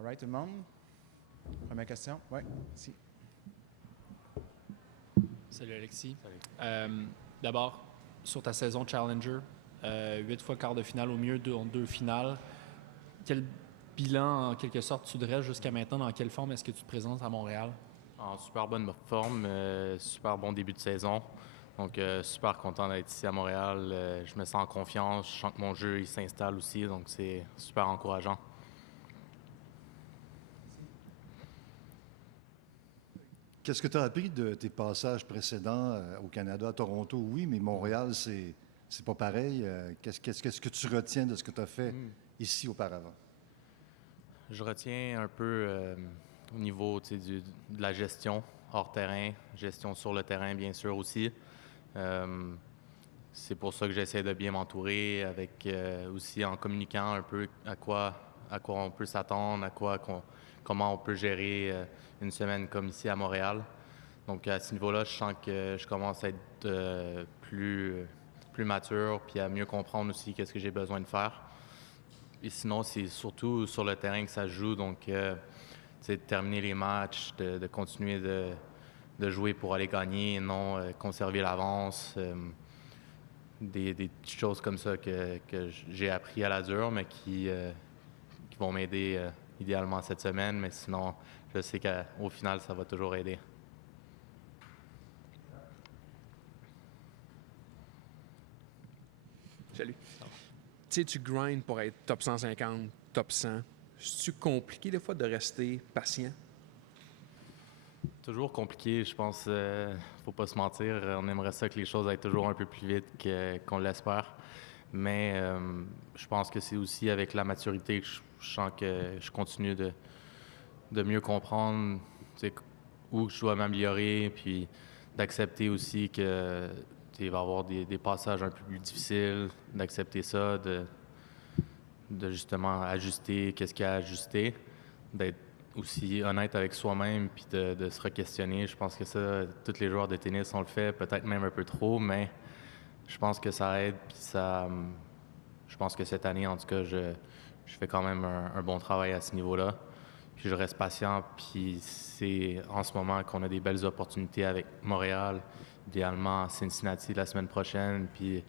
All right, tout le monde? Première question? Oui, ici. Salut Alexis. Salut. D'abord, sur ta saison Challenger, 8 fois quart de finale au mieux, 2 finales. Quel bilan, en quelque sorte, tu dresses jusqu'à maintenant? Dans quelle forme est-ce que tu te présentes à Montréal? En super bonne forme, super bon début de saison. Donc, super content d'être ici à Montréal. Je me sens en confiance. Je sens que mon jeu il s'installe aussi, donc c'est super encourageant. Qu'est-ce que tu as appris de tes passages précédents au Canada, à Toronto? Oui, mais Montréal, c'est pas pareil. Qu'est-ce que tu retiens de ce que tu as fait ici auparavant? Je retiens un peu au niveau de la gestion hors terrain, gestion sur le terrain, bien sûr aussi. C'est pour ça que j'essaie de bien m'entourer, avec aussi en communiquant un peu à quoi on peut s'attendre, comment on peut gérer une semaine comme ici à Montréal. Donc à ce niveau-là, je sens que je commence à être plus mature, puis à mieux comprendre aussi qu'est-ce que j'ai besoin de faire. Et sinon, c'est surtout sur le terrain que ça se joue, donc de terminer les matchs, de continuer de jouer pour aller gagner et non conserver l'avance. Des petites choses comme ça que j'ai appris à la dure, mais qui vont m'aider idéalement cette semaine. Mais sinon, je sais qu'au final, ça va toujours aider. Salut. Tu sais, tu grindes pour être top 150, top 100. C'est-tu compliqué des fois de rester patient? Toujours compliqué, je pense. Faut pas se mentir. On aimerait ça que les choses aillent toujours un peu plus vite qu'on l'espère. Mais je pense que c'est aussi avec la maturité que je sens que je continue de mieux comprendre où je dois m'améliorer, puis d'accepter aussi que il va y avoir des passages un peu plus difficiles, d'accepter ça, de justement ajuster qu'est-ce qu'il y a à ajuster, d'être aussi honnête avec soi-même, puis de se re-questionner. Je pense que ça, tous les joueurs de tennis, on le fait, peut-être même un peu trop, mais je pense que ça aide, puis je pense que cette année, en tout cas, je fais quand même un bon travail à ce niveau-là. Puis je reste patient, puis c'est en ce moment qu'on a des belles opportunités avec Montréal, idéalement Cincinnati la semaine prochaine, puis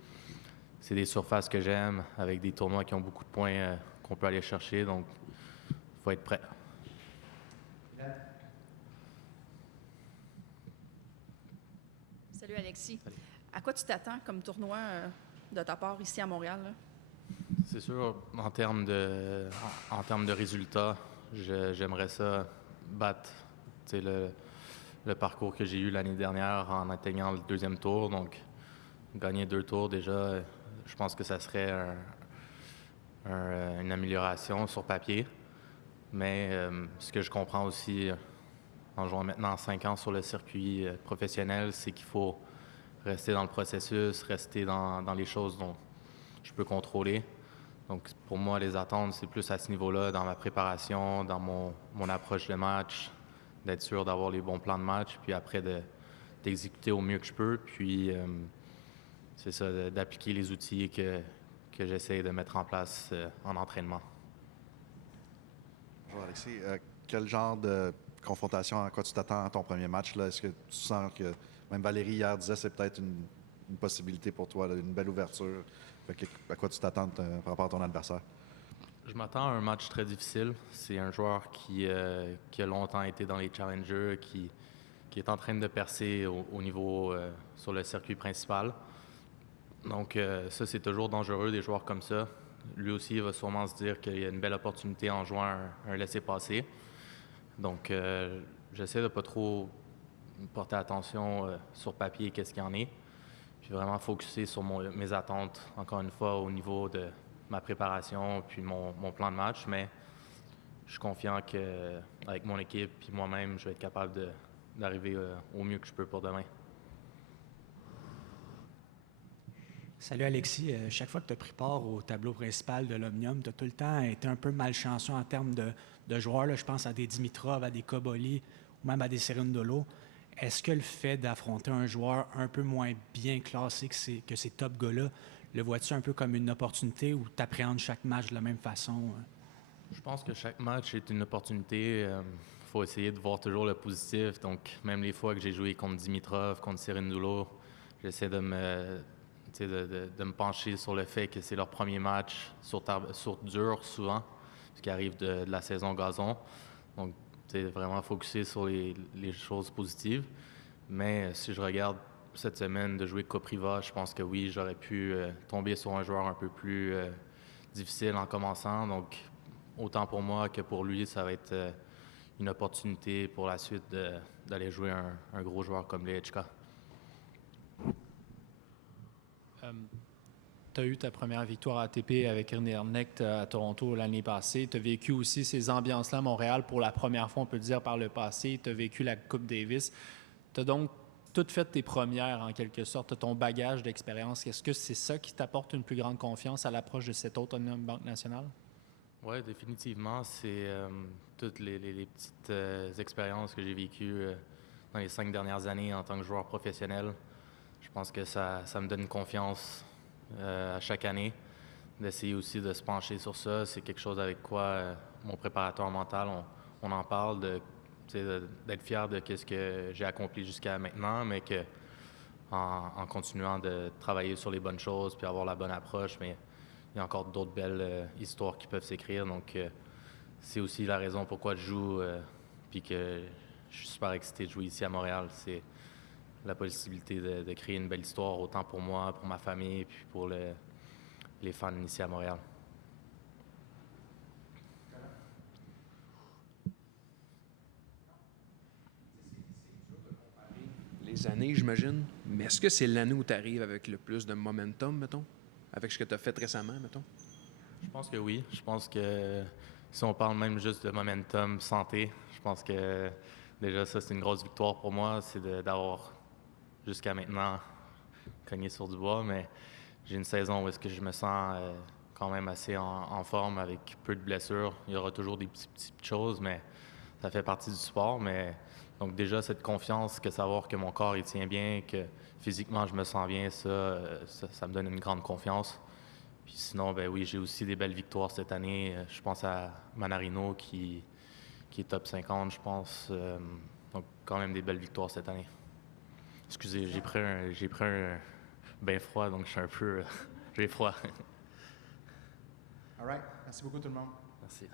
c'est des surfaces que j'aime, avec des tournois qui ont beaucoup de points qu'on peut aller chercher, donc il faut être prêt. Salut Alexis. Salut. À quoi tu t'attends comme tournoi de ta part ici à Montréal? Là? C'est sûr, en termes de résultats, j'aimerais ça battre le parcours que j'ai eu l'année dernière en atteignant le 2e tour. Donc, gagner 2 tours déjà, je pense que ça serait une amélioration sur papier. Mais ce que je comprends aussi en jouant maintenant 5 ans sur le circuit professionnel, c'est qu'il faut rester dans le processus, rester dans les choses dont je peux contrôler. Donc, pour moi, les attentes, c'est plus à ce niveau-là, dans ma préparation, dans mon approche de match, d'être sûr d'avoir les bons plans de match, puis après d'exécuter au mieux que je peux. Puis, c'est ça, d'appliquer les outils que j'essaie de mettre en place en entraînement. Bonjour Alexis. Quel genre de confrontation, à quoi tu t'attends à ton premier match? Là? Est-ce que tu sens que, même Valérie hier disait, c'est peut-être une possibilité pour toi, là, une belle ouverture? À quoi tu t'attends par rapport à ton adversaire? Je m'attends à un match très difficile. C'est un joueur qui a longtemps été dans les challengers, qui est en train de percer au niveau sur le circuit principal. Donc ça, c'est toujours dangereux, des joueurs comme ça. Lui aussi, il va sûrement se dire qu'il y a une belle opportunité en jouant un laissez-passer. Donc j'essaie de ne pas trop porter attention sur papier, qu'est-ce qu'il y en est. Puis vraiment focusser sur mes attentes, encore une fois, au niveau de ma préparation puis mon plan de match. Mais je suis confiant qu'avec mon équipe puis moi-même, je vais être capable d'arriver au mieux que je peux pour demain. Salut Alexis. Chaque fois que tu as pris part au tableau principal de l'Omnium, tu as tout le temps été un peu malchanceux en termes de joueurs. Là. Je pense à des Dimitrov, à des Koboli ou même à des Cerundolo. Est-ce que le fait d'affronter un joueur un peu moins bien classé que ces top gars-là, le vois-tu un peu comme une opportunité ou tu appréhendes chaque match de la même façon? Je pense que chaque match est une opportunité. Il faut essayer de voir toujours le positif. Donc, même les fois que j'ai joué contre Dimitrov, contre Cerundolo, j'essaie de me, tu sais, de me pencher sur le fait que c'est leur premier match sur dur souvent, ce qui arrive de la saison gazon. Donc, tu sais, vraiment focuser sur les choses positives. Mais si je regarde cette semaine de jouer Kopriva, je pense que oui, j'aurais pu tomber sur un joueur un peu plus difficile en commençant. Donc, autant pour moi que pour lui, ça va être une opportunité pour la suite d'aller jouer un gros joueur comme Lehechka. Tu as eu ta première victoire ATP avec René Hernecht à Toronto l'année passée. Tu as vécu aussi ces ambiances-là à Montréal pour la première fois, on peut dire, par le passé. Tu as vécu la Coupe Davis. Tu as donc toutes fait tes premières, en quelque sorte, ton bagage d'expérience. Est-ce que c'est ça qui t'apporte une plus grande confiance à l'approche de cette autonome Banque nationale? Oui, définitivement. C'est toutes les petites expériences que j'ai vécues dans les 5 dernières années en tant que joueur professionnel. Je pense que ça me donne confiance à chaque année. D'essayer aussi de se pencher sur ça, c'est quelque chose avec quoi mon préparateur mental, on en parle, d'être fier de ce que j'ai accompli jusqu'à maintenant, mais que en continuant de travailler sur les bonnes choses puis avoir la bonne approche, mais il y a encore d'autres belles histoires qui peuvent s'écrire. Donc, c'est aussi la raison pourquoi je joue puis que je suis super excité de jouer ici à Montréal. C'est la possibilité de créer une belle histoire, autant pour moi, pour ma famille, puis pour les fans ici à Montréal. Les années, j'imagine. Mais est-ce que c'est l'année où tu arrives avec le plus de momentum, mettons? Avec ce que tu as fait récemment, mettons? Je pense que oui. Je pense que si on parle même juste de momentum santé, je pense que déjà ça, c'est une grosse victoire pour moi. C'est d'avoir jusqu'à maintenant cogné sur du bois, mais j'ai une saison où est-ce que je me sens quand même assez en forme avec peu de blessures. Il y aura toujours des petites choses, mais ça fait partie du sport. Mais donc déjà cette confiance, que savoir que mon corps il tient bien, que physiquement je me sens bien, ça me donne une grande confiance. Puis sinon, ben oui, j'ai aussi des belles victoires cette année. Je pense à Manarino qui est top 50, je pense. Donc quand même des belles victoires cette année. Excusez, j'ai pris un bain froid, donc je suis un peu... j'ai froid. All right. Merci beaucoup tout le monde. Merci.